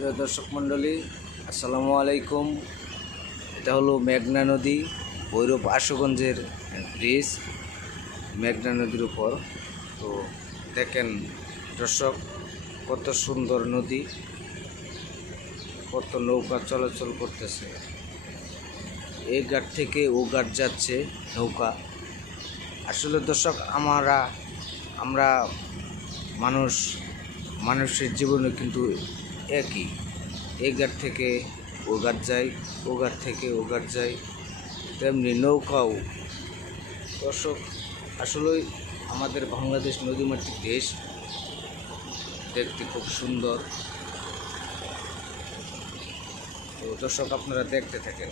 প্রিয় দর্শক মণ্ডলী, আসসালামু আলাইকুম। এটা হলো মেঘনা নদী, ভৈরব আশুগঞ্জের ব্রিজ, মেঘনা নদীর উপর। তো দেখেন দর্শক, কত সুন্দর নদী, কত নৌকা চলাচল করতেছে। এই ঘাট থেকে ও ঘাট যাচ্ছে নৌকা। আসলে দর্শক, আমরা মানুষের জীবনে কিন্তু একই। এই ঘাট থেকে ও ঘাট যায়, ও ঘাট থেকে ও ঘাট যায়, তেমনি নৌকাও। দর্শক, আসলেই আমাদের বাংলাদেশ নদীমাতৃক দেশ, দেখতে খুব সুন্দর। তো দর্শক, আপনারা দেখতে থাকেন।